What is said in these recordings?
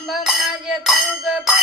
બ્રહ્મ માજ તુગ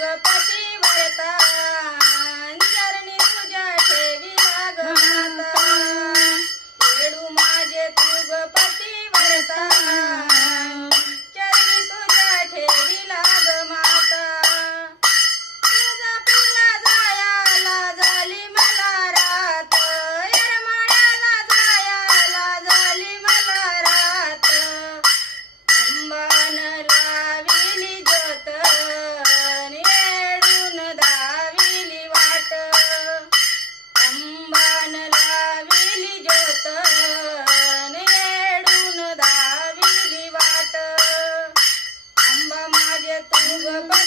Sugar Bye.